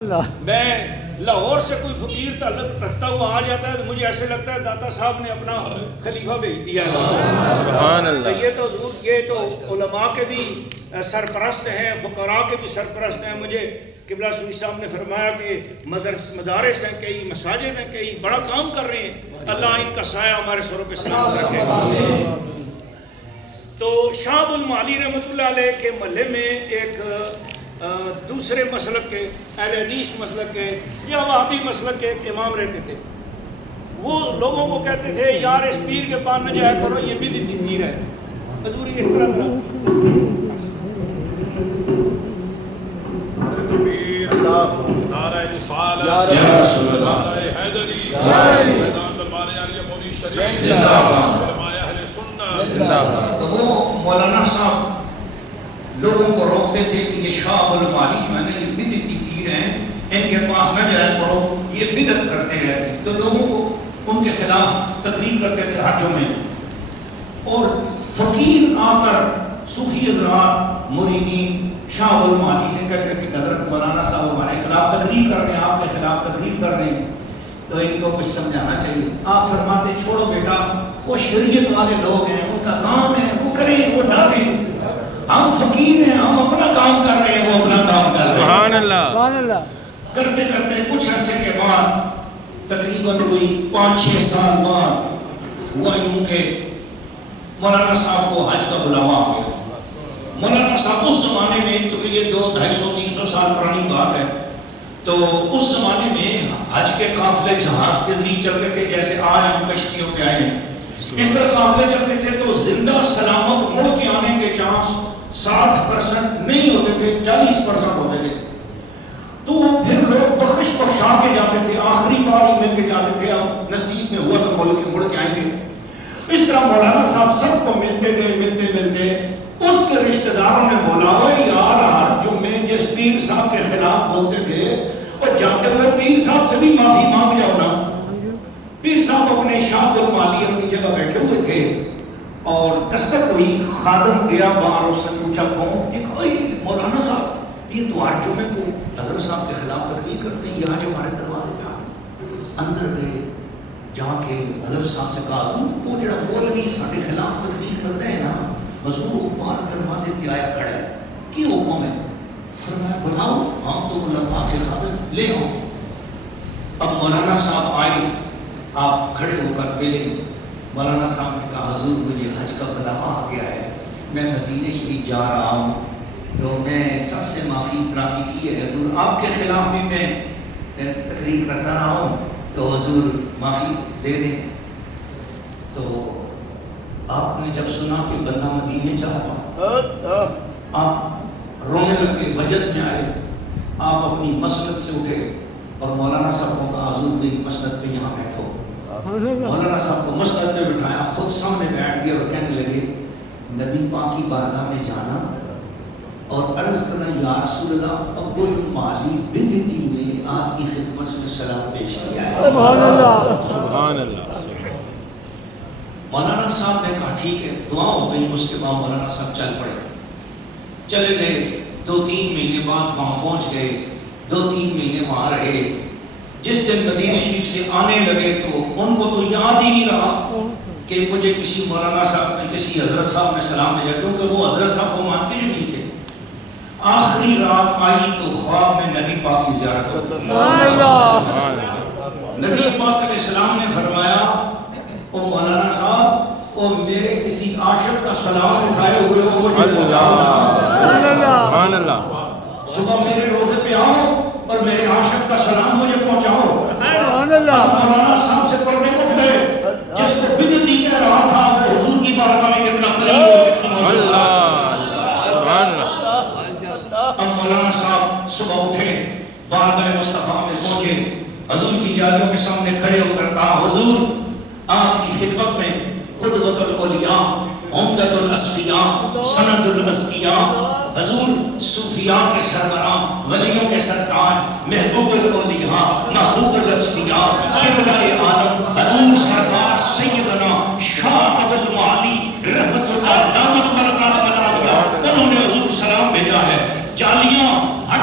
میں لاہور سے کوئی فقیر تعلق رکھتا ہوا آ جاتا ہے تو مجھے ایسے لگتا ہے داتا صاحب نے اپنا خلیفہ بھیج دیا ہے۔ سبحان اللہ۔ یہ تو علماء کے بھی سرپرست ہیں، فقراء کے بھی سرپرست ہیں۔ مجھے قبلہ سوری صاحب نے فرمایا کہ مدارس ہیں کئی، مساجد ہیں کئی، بڑا کام کر رہے ہیں، اللہ ان کا سایہ ہمارے سروں پہ سلامت رکھے۔ تو شاہ ابو المعالی رحمۃ اللہ علیہ کے محلے میں ایک دوسرے مسلک کے، اہل حدیث مسلک کے یا وہابی مسلک کے ایک امام رہتے تھے۔ وہ لوگوں کو کہتے تھے یار اس پیر کے پاس نہ جایا کرو، یہ بدعتی پیر ہے۔ حضور اس طرح نعرہ رسالت یا رسول اللہ، نعرہ حیدری، میدان دربار عالیہ مولوی شریف زندہ باد، علماء اہل سنت زندہ باد۔ تو وہ مولانا صاحب لوگوں کو روکتے تھے کہ یہ شاہ ابو المعالی جو ہے نا یہ بدعتی پیر ہیں، ان کے پاس نہ جایا کرو، یہ بدعت کرتے رہتے۔ تو لوگوں کو ان کے خلاف تقریر کرتے تھے حجوں میں، اور فقیر آ کر صوفی حضرات مریدین شاہ ابو المعالی سے کہتے تھے حضرت مولانا صاحب ہمارے خلاف تقریر کر رہے ہیں، آپ کے خلاف تقریر کر رہے ہیں، تو ان کو کچھ سمجھانا چاہیے۔ آپ فرماتے چھوڑو بیٹا، وہ شریعت والے لوگ ہیں، ان کا کام ہے، وہ کریں، وہ ڈانٹیں، ہم فقیر ہیں، ہم اپنا کام کر رہے ہیں، وہ اپنا کام کر رہے ہیں۔ سبحان اللہ۔ کرتے کرتے کچھ عرصے کے بعد تقریباً کوئی 5-6 سال بعد ہوا یوں کہ مولانا صاحب کو حج کا بلاوا آ گیا۔ مولانا صاحب اس زمانے میں، تو یہ 200-250-300 سال پرانی بات ہے، تو اس زمانے میں حج کے قافلے جہاز کے ذریعے چلتے تھے، جیسے آج ہم کشتیوں پہ آئے ہیں، اس طرح قافلے چلتے تھے، تو زندہ سلامت مڑ کے آنے کے چانس 60% نہیں ہوتے تھے، 40% ہوتے تھے۔ تو پھر لوگ بخش بخشا کے جاتے تھے، آخری بار ہی مل کے جاتے تھے، اب نصیب میں ہوا تو مڑ کے آئیں گے۔ اس طرح مولانا صاحب سب کو ملتے گئے، ملتے اس کے رشتہ داروں نے بولا یار ہر جمعے جس پیر صاحب کے خلاف بولتے تھے اور جاتے ہوئے پیر صاحب سے بھی معافی مانگ جاؤ نا۔ پیر صاحب اپنے شاہ ابو المعالی اپنی جگہ بیٹھے ہوئے تھے، اور دستک ہوئی، خادم گیا باہر، اس نے پوچھا کون؟ دیکھو مولانا صاحب یہ تو ہر جمعے کو حضرت صاحب کے خلاف تقریر کرتے ہیں، یہاں جو ہمارے دروازے پہ اندر گئے، جا کے حضرت صاحب سے کہا حضور وہ جڑا مولوی سارے خلاف تقریر کرتا ہے نا، حضور وہ باہر دروازے پہ آیا کھڑا ہے، کی حکم ہے؟ فرمایا بلاؤ، ہم تو علماء کے خادم، لے آؤ۔ اب مولانا صاحب آئے، آپ کھڑے ہو کر ملے۔ مولانا صاحب نے کہا حضور مجھے حج کا بلاوا آ گیا ہے، میں مدینہ شریف جا رہا ہوں، تو میں سب سے معافی ترافی کی ہے حضور، آپ کے خلاف بھی میں تقریر کرتا رہا ہوں، تو حضور معافی دے دیں۔ تو آپ نے جب سنا کہ بندہ مدینے جا رہا، آپ رونے لگے، وجد میں آئے، آپ اپنی مسند سے اٹھے اور مولانا صاحب کو کہا حضور میری مسند پہ یہاں بیٹھو۔ مولانا صاحب کو مسند میں بٹھایا، خود سامنے بیٹھ گئے اور کہنے لگے نبی پاک کی بارگاہ میں جانا اور عرض کرنا یا رسول اللہ ابو المعالی بدعتی نے آپ کی خدمت میں سلام پیش کیا ہے۔ سبحان اللہ۔ مولانا صاحب نے کہا ٹھیک ہے، دعا ہو گئی۔ اس کے بعد مولانا صاحب چل پڑے، چلے گئے، 2-3 مہینے بعد وہاں پہنچ گئے، 2-3 مہینے وہاں رہے۔ جس دن مدینہ شریف سے آنے لگے تو ان کو تو یاد ہی نہیں رہا کہ مجھے کسی مولانا صاحب نے، کسی حضرت صاحب نے سلام بھیجا، کیونکہ وہ حضرت صاحب کو مانتے ہی نہیں تھے۔ آخری رات آئی تو خواب میں نبی پاک کی زیارت ہوئی۔ نبی پاک علیہ السلام نے فرمایا او مولانا صاحب او میرے کسی عاشق کا سلام اٹھائے ہوئے ہو مجھے سبحان اللہ۔ صبح میرے روزے پہ آؤ اور میرے عاشق کا سلام مجھے پہنچاؤ۔ مولانا صاحب سے پڑھنے اٹھ گئے، جس کو بدعتی کہہ رہا تھا وہ حضور کی بارگاہ میں کتنا قریب ہو، سبحان اللہ۔ اب مولانا صاحب صبح اٹھے، بارگاہ مصطفیٰ میں پہنچے، حضور کی جالیوں کے سامنے کھڑے ہو کر کہا حضور آپ کی خدمت میں قدوۃ الاولیاء، عمدۃ الاصفیاء، سند الاذکیاء، حضور صوفیاء کے سربراہ، ولیوں کے سرتاج، محبوب الاولیاء، محبوب الاصفیاء، قبلہ عالم حضور سرکار سیدنا شاہ ابو المعالی رحمۃ اللہ دامت برکاتہ، انہوں نے حضور سلام بھیجا ہے۔ جالیاں ہٹ